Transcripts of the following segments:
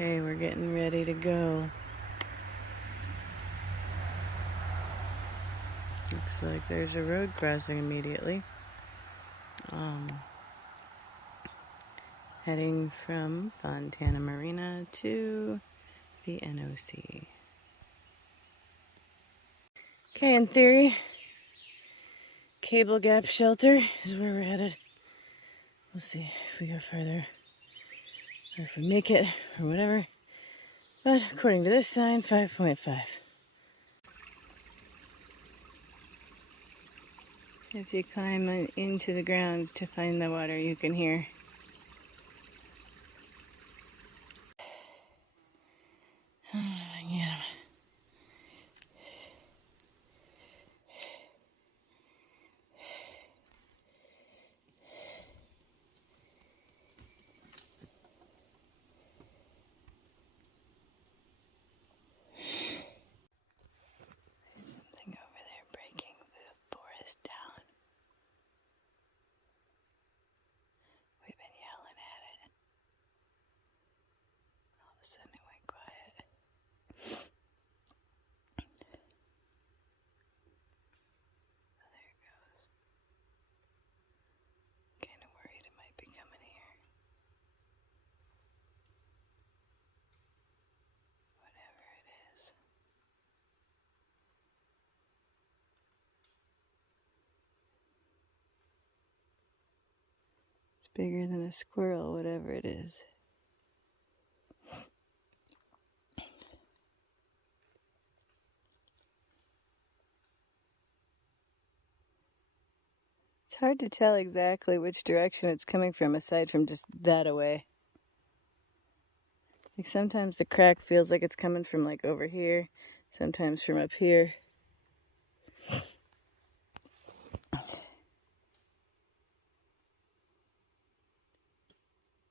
Okay, we're getting ready to go. Looks like there's a road crossing immediately. Heading from Fontana Marina to the NOC. Okay, in theory, Cable Gap Shelter is where we're headed. We'll see if we go further or if we make it or whatever. But according to this sign, 5.5. If you climb into the ground to find the water, you can hear. Yeah. There's something over there breaking the forest down. We've been yelling at it. All of a sudden it went quiet. Oh, there it goes. Kind of worried it might be coming here. Whatever it is. It's bigger than a squirrel, whatever it is. It's hard to tell exactly which direction it's coming from aside from just that away. Like sometimes the crack feels like it's coming from like over here, sometimes from up here.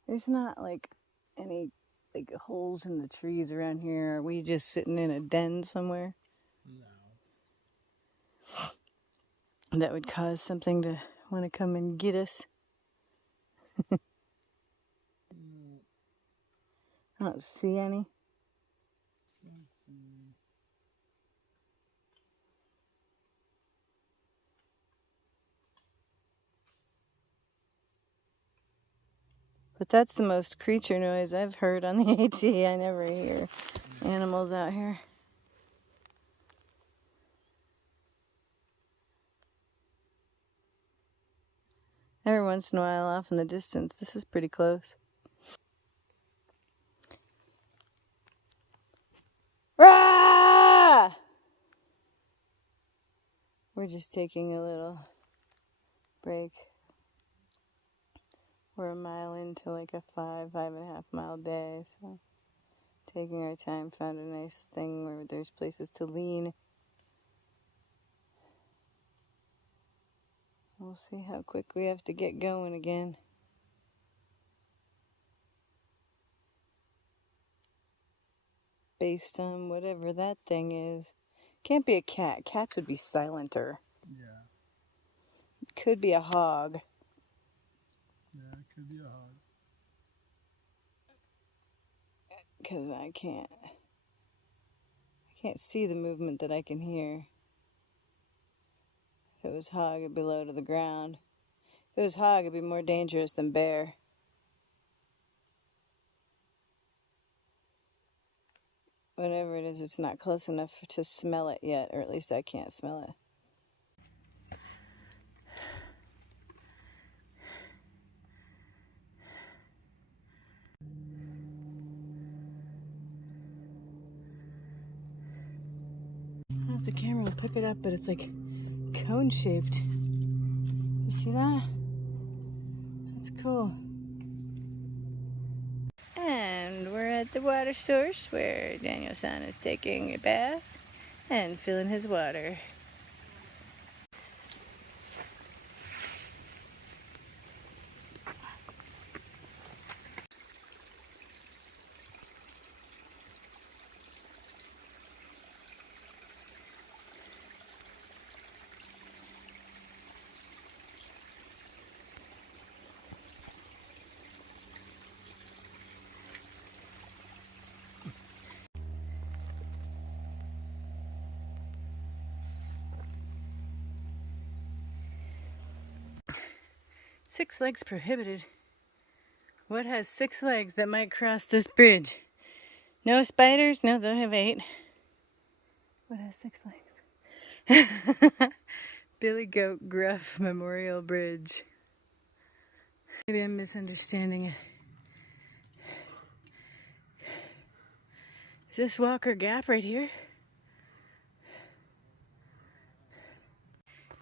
There's not like any like holes in the trees around here. Are we just sitting in a den somewhere? No. That would cause something to want to come and get us. I don't see any. But that's the most creature noise I've heard on the AT. I never hear animals out here. Every once in a while off in the distance. This is pretty close. Rah! We're just taking a little break. We're a mile into like a 5.5 mile day, so taking our time, found a nice thing where there's places to lean. We'll see how quick we have to get going again. Based on whatever that thing is. Can't be a cat. Cats would be silenter. Yeah. It could be a hog. Yeah, it could be a hog. Because I can't see the movement that I can hear. If it was hog, it'd be low to the ground. If it was hog, it'd be more dangerous than bear. Whatever it is, it's not close enough to smell it yet, or at least I can't smell it. I don't know if the camera will pick it up, but it's like cone-shaped. You see that? That's cool. And we're at the water source where Daniel-san is taking a bath and filling his water. 6 legs prohibited. What has 6 legs that might cross this bridge? No spiders? No, they'll have 8. What has 6 legs? Billy Goat Gruff Memorial Bridge. Maybe I'm misunderstanding it. Is this Walker Gap right here?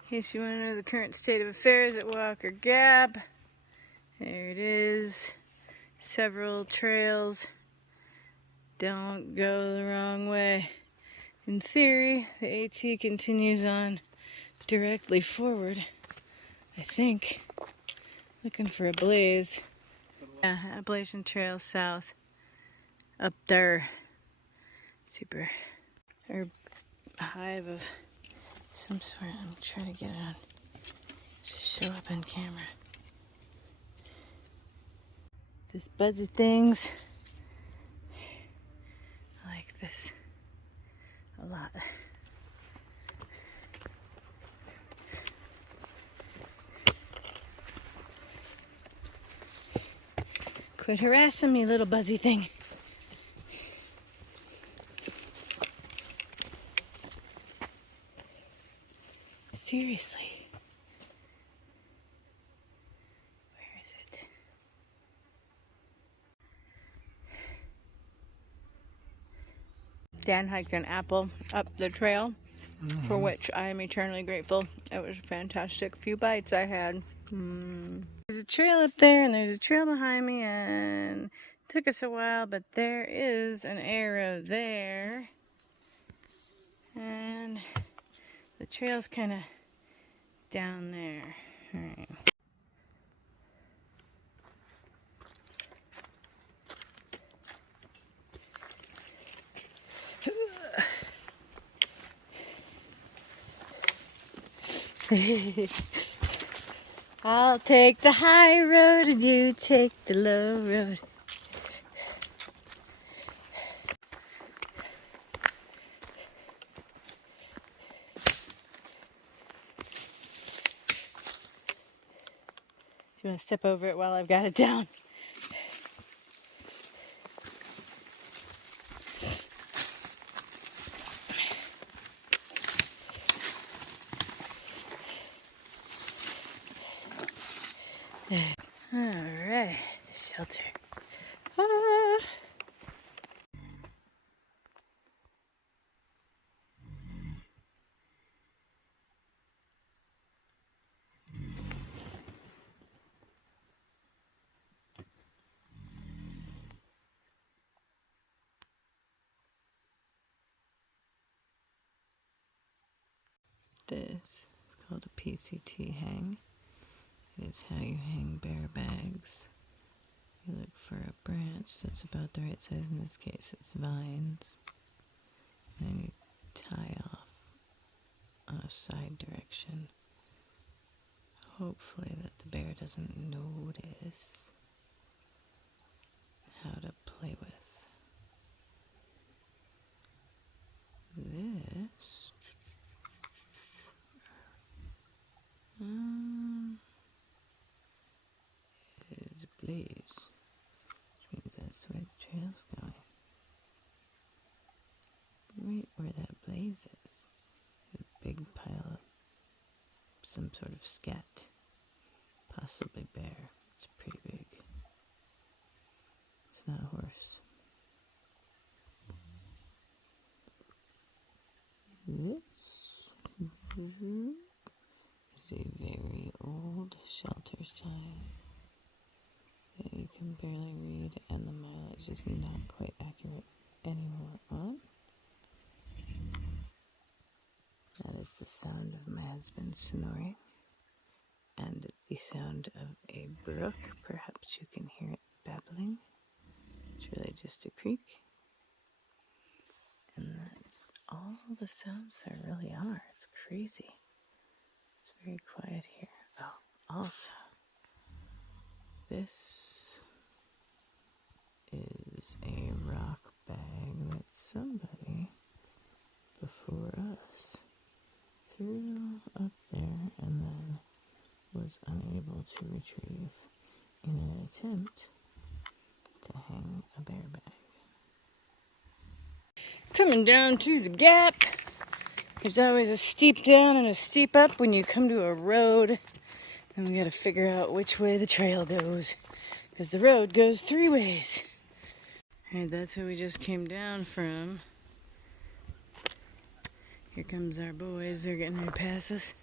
In case you want to know the current state of affairs at Walker Gap. There it is. Several trails. Don't go the wrong way. In theory, the AT continues on directly forward, I think. Looking for a blaze. Yeah, Appalachian Trail south. Up there. Super. Or a hive of some sort. I'm trying to get it on. Just show up on camera. This buzzy things. I like this a lot. Quit harassing me, little buzzy thing. Seriously. Where is it? Dan hiked an apple up the trail, for which I am eternally grateful. It was a fantastic few bites I had. There's a trail up there and there's a trail behind me, and it took us a while, but there is an arrow there. And the trail's kind of down there. All right. I'll take the high road and you take the low road. You want to step over it while I've got it down? Alright, shelter. Ah. This is called a PCT hang. It is how you hang bear bags. You look for a branch that's about the right size. In this case, it's vines. Then you tie off on a side direction. Hopefully that the bear doesn't notice how to play with this. Is a blaze, which means that's the way the trail's going. Right where that blaze is, a big pile of some sort of scat, possibly bear. It's pretty big. It's not a horse. This is a very old shelter sign that you can barely read, and the mileage is not quite accurate anymore on. That is the sound of my husband snoring, and the sound of a brook. Perhaps you can hear it babbling. It's really just a creek. And that's all the sounds there really are. It's crazy. It's very quiet here. Oh, also, this is a rock bag that somebody before us threw up there and then was was unable to retrieve in an attempt to hang a bear bag. Coming down to the gap. There's always a steep down and a steep up when you come to a road. And we gotta figure out which way the trail goes, because the road goes 3 ways. Alright, that's where we just came down from. Here comes our boys. They're getting ready to pass us.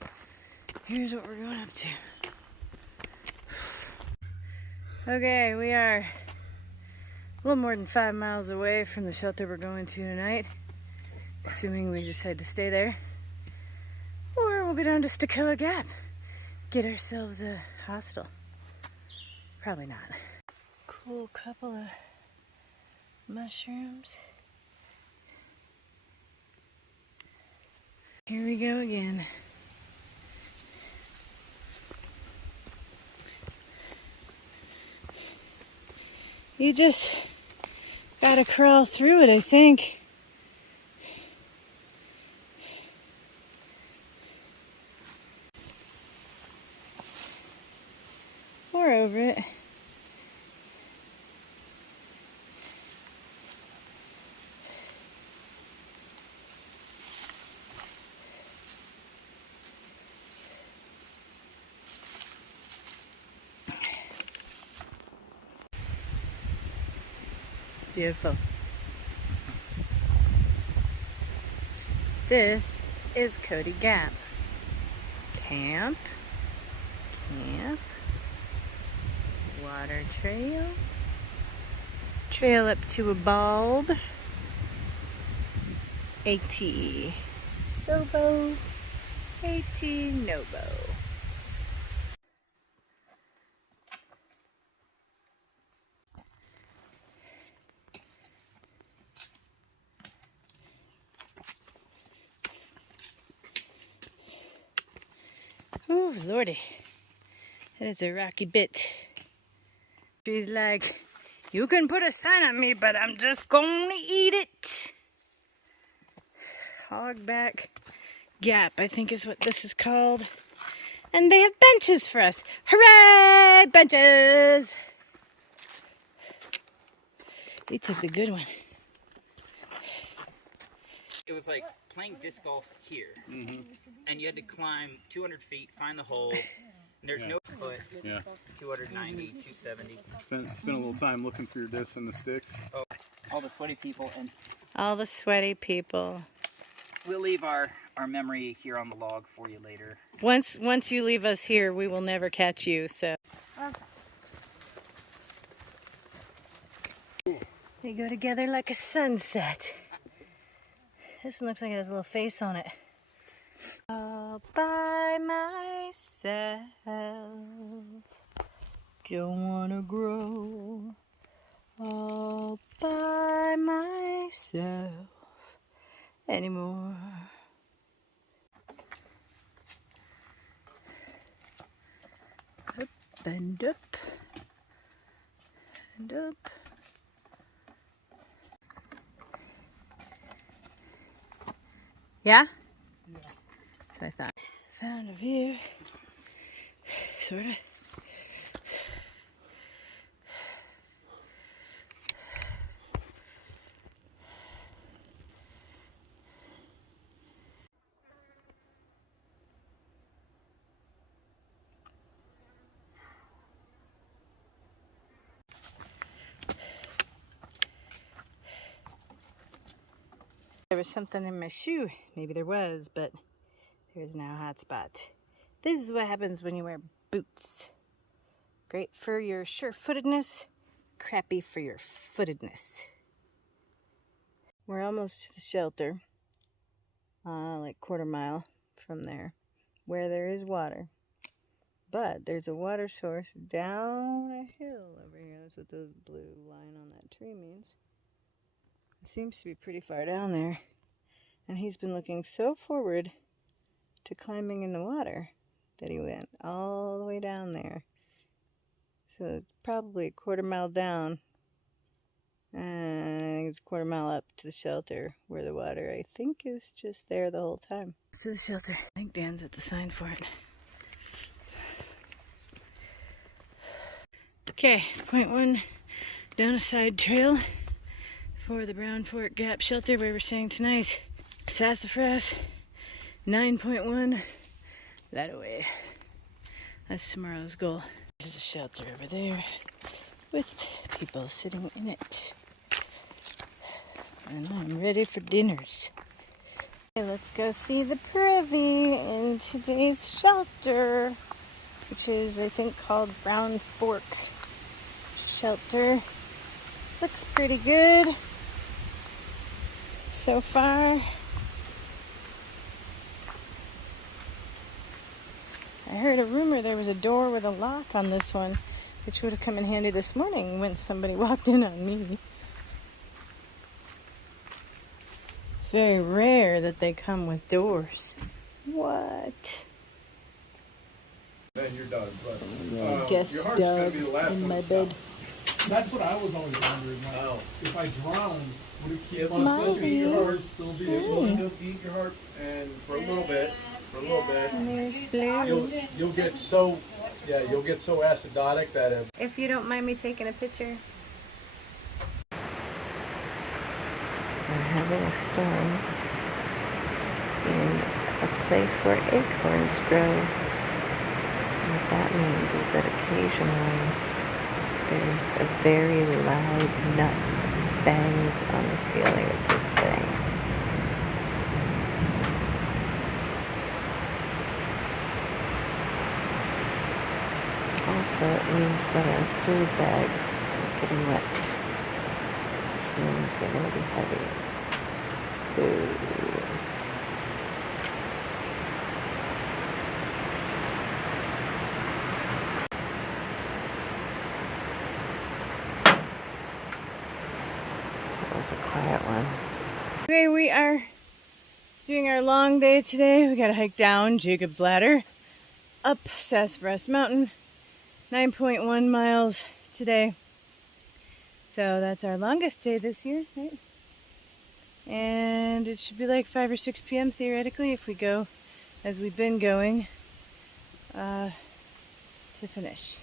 Here's what we're going up to. Okay, we are a little more than 5 miles away from the shelter we're going to tonight. Assuming we decide to stay there. Or we'll go down to Stokoa Gap. Get ourselves a hostel. Probably not. Cool couple of mushrooms. Here we go again. You just gotta crawl through it, I think. Or over it. Beautiful. This is Cody Gap. Camp. Water trail. Trail up to a bulb. AT Sobo. AT Nobo. Oh, lordy. That is a rocky bit. She's like, you can put a sign on me, but I'm just gonna eat it. Hogback Gap, I think is what this is called. And they have benches for us. Hooray! Benches! We took the good one. It was like playing disc golf here. And you had to climb 200 feet, find the hole. And there's no foot. 290, 270. Spent a little time looking for your discs and the sticks. Oh, all the sweaty people. And all the sweaty people. We'll leave our memory here on the log for you later. Once you leave us here, we will never catch you, so. Okay. They go together like a sunset. This one looks like it has a little face on it. All by myself, don't wanna grow. All by myself anymore. Up and up and up. Yeah? Yeah. That's what I thought. Found a view. Sorta. There was something in my shoe. Maybe there was, but there's now a hot spot. This is what happens when you wear boots. Great for your sure-footedness, crappy for your footedness. We're almost to the shelter, like quarter mile from there, where there is water. But there's a water source down a hill over here. That's what those blue line on that tree means. It seems to be pretty far down there. And he's been looking so forward to climbing in the water that he went all the way down there. So it's probably a quarter mile down. And I think it's a quarter mile up to the shelter where the water, I think, is just there the whole time. To the shelter. I think Dan's at the sign for it. Okay, point one down a side trail for the Brown Fork Gap Shelter where we're staying tonight. Sassafras, 9.1, that away. That's tomorrow's goal. There's a shelter over there with people sitting in it. And I'm ready for dinners. Okay, let's go see the privy in today's shelter, which is, I think, called Brown Fork Shelter. Looks pretty good so far. I heard a rumor there was a door with a lock on this one, which would have come in handy this morning when somebody walked in on me. It's very rare that they come with doors. What? Then you're done. But, Guest your heart's gonna dog be the last in one my to bed. stop. That's what I was always wondering. Like, if I drown, would it keep It on will still eat your or heart. still be It able will to? still eat your heart, and for a little bit, And there's Blue. you'll get so acidotic that If you don't mind me taking a picture. We're having a storm in a place where acorns grow. And what that means is that occasionally there's a very loud nut bangs on the ceiling of this thing. Also, it means that our food bags are getting wet, which means they're going to be heavy. Boo. That was a quiet one. Okay, we are doing our long day today. We got to hike down Jacob's Ladder, up Sassafras Mountain. 9.1 miles today. So that's our longest day this year, right? And it should be like 5 or 6 p.m. theoretically if we go as we've been going to finish.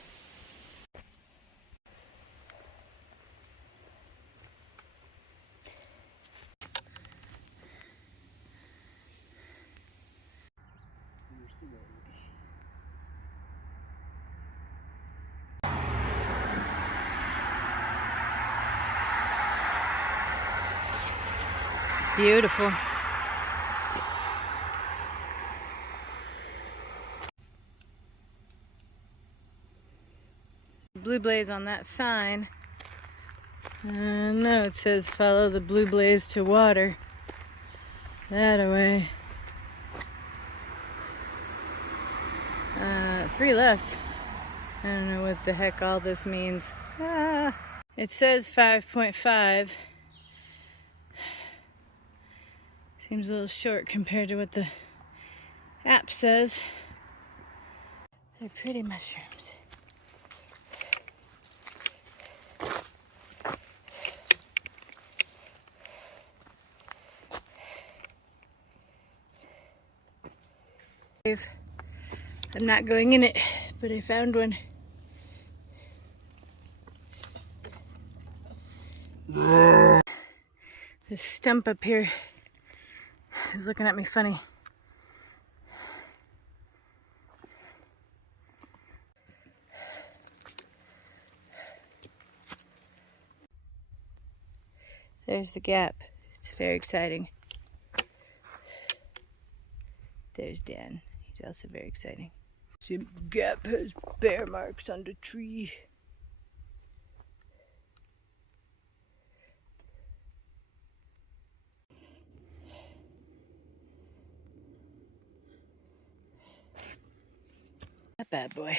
Beautiful. Blue blaze on that sign. No, it says follow the blue blaze to water. That away. 3 left. I don't know what the heck all this means. It says 5.5. Seems a little short compared to what the app says. They're pretty mushrooms. I'm not going in it, but I found one. This stump up here is looking at me funny. There's the gap. It's very exciting. There's Dan. He's also very exciting. See, gap has bear marks on the tree. That bad boy.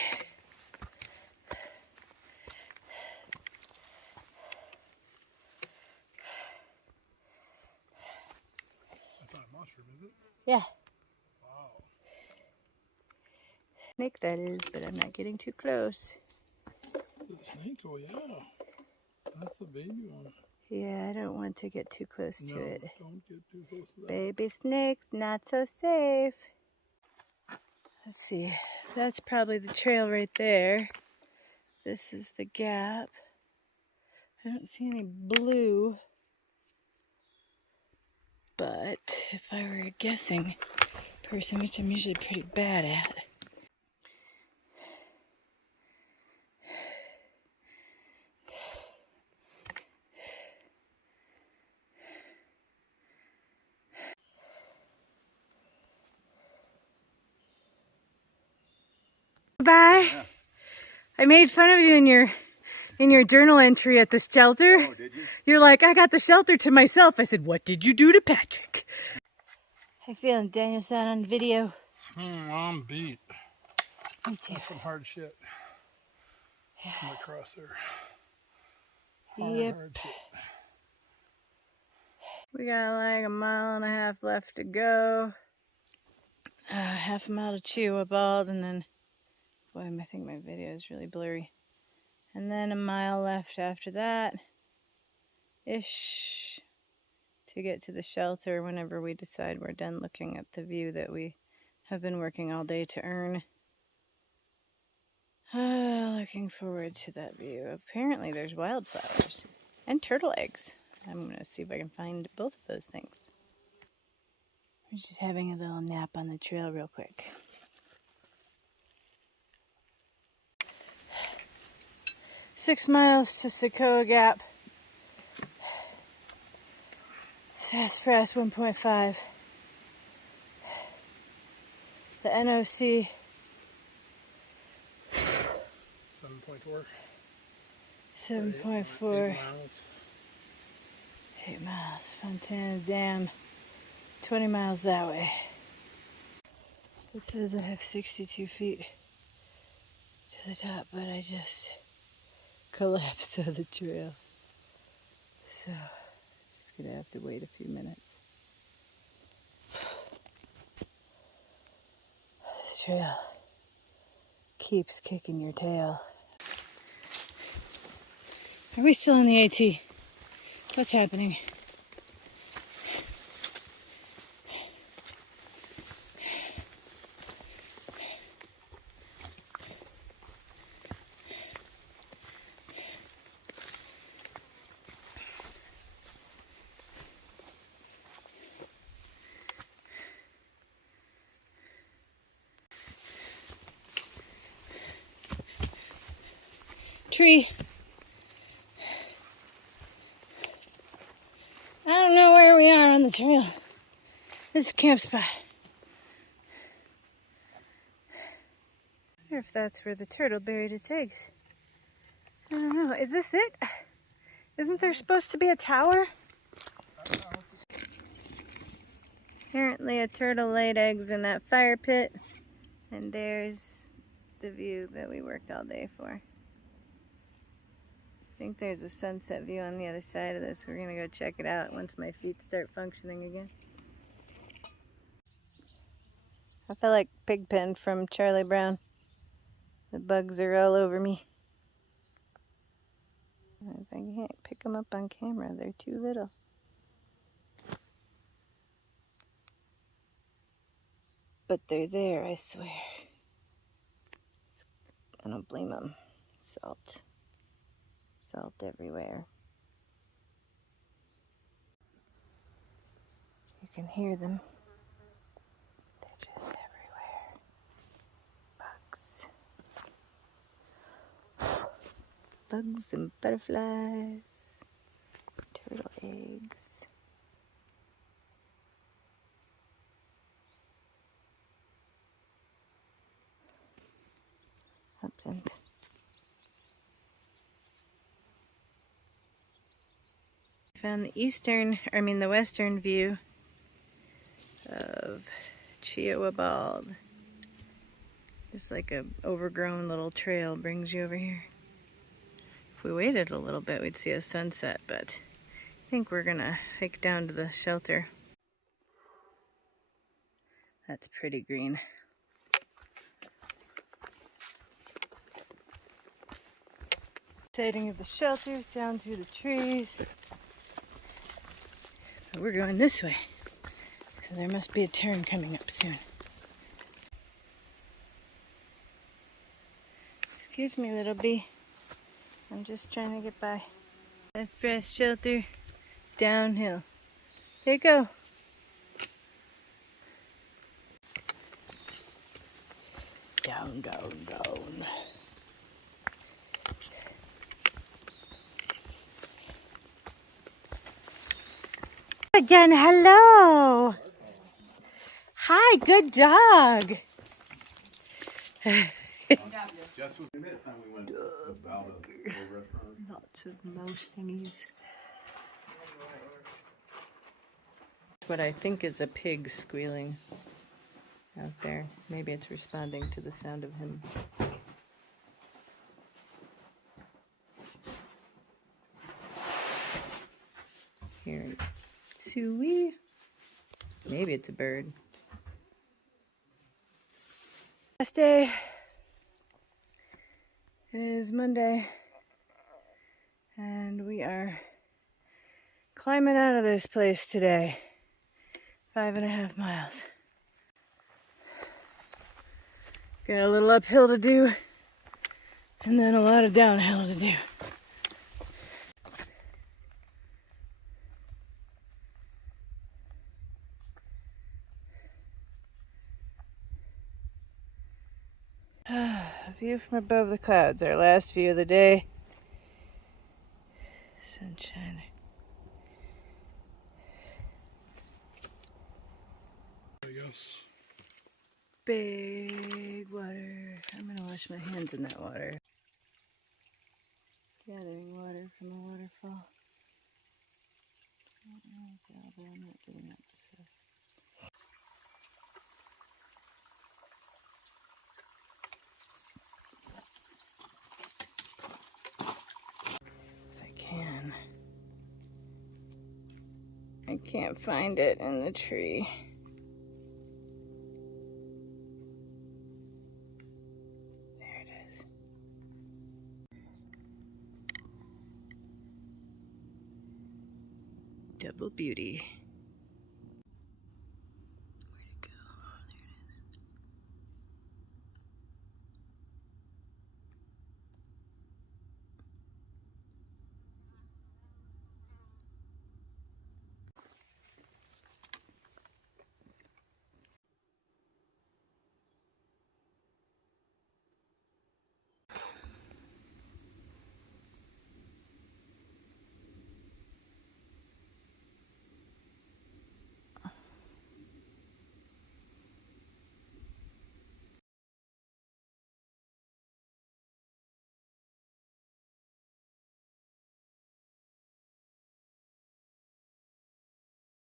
That's not a mushroom, is it? Yeah. Wow. Snake that is, but I'm not getting too close. The snake, oh yeah. That's a baby one. Yeah, I don't want to get too close to it. Don't get too close to that. Baby snakes, not so safe. Let's see. That's probably the trail right there. This is the gap. I don't see any blue, but if I were a guessing person, which I'm usually pretty bad at, bye. Yeah. I made fun of you in your journal entry at the shelter. Oh, did you? You're like, I got the shelter to myself. I said, what did you do to Patrick? How you feeling, Daniel-san, on video? I'm beat. Me too. That's some hard shit. Yeah. Come across there. Yep. Hard shit. We got like 1.5 miles left to go. Half a mile to Chihuahua, and then, boy, I think my video is really blurry. And then 1 mile left after that, ish, to get to the shelter whenever we decide we're done looking at the view that we have been working all day to earn. Looking forward to that view. Apparently there's wildflowers and turtle eggs. I'm going to see if I can find both of those things. We're just having a little nap on the trail real quick. Six miles to Socoa Gap. Sassafras 1.5. The NOC 7.4. 7.4. 8 miles. 8 miles. Fontana Dam. 20 miles that way. It says I have 62 feet to the top, but I just collapsed on the trail. So, just gonna have to wait a few minutes. This trail keeps kicking your tail. Are we still in the AT? What's happening? Tree. I don't know where we are on the trail. This is a camp spot. I wonder if that's where the turtle buried its eggs. I don't know. Is this it? Isn't there supposed to be a tower? Apparently a turtle laid eggs in that fire pit. And there's the view that we worked all day for. I think there's a sunset view on the other side of this. We're gonna go check it out once my feet start functioning again. I feel like Pigpen from Charlie Brown. The bugs are all over me. I can't pick them up on camera. They're too little. But they're there, I swear. I don't blame them. Salt. Salt everywhere. You can hear them. They're just everywhere. Bugs. Bugs and butterflies. Turtle eggs. Absent. Found the western view of Chihuahua Bald. Just like a overgrown little trail brings you over here. If we waited a little bit, we'd see a sunset, but I think we're gonna hike down to the shelter. That's pretty green. Sighting of the shelters down through the trees. But we're going this way, so there must be a turn coming up soon. Excuse me, little bee. I'm just trying to get by. That's breast shelter. Downhill. There you go. Down, down, down. Again, hello. Hi, good dog. Just was the time we went about a restaurant. Lots of mouse thingies. What I think is a pig squealing out there. Maybe it's responding to the sound of him. Here, Suey. Maybe it's a bird. Last day. It is Monday, and we are climbing out of this place today. 5.5 miles. Got a little uphill to do, and then a lot of downhill to do. A view from above the clouds, our last view of the day. Sunshine. I guess. Big water. I'm gonna wash my hands in that water. Gathering water from a waterfall. But I'm not getting up, so. If I can. I can't find it in the tree. There it is. Double beauty.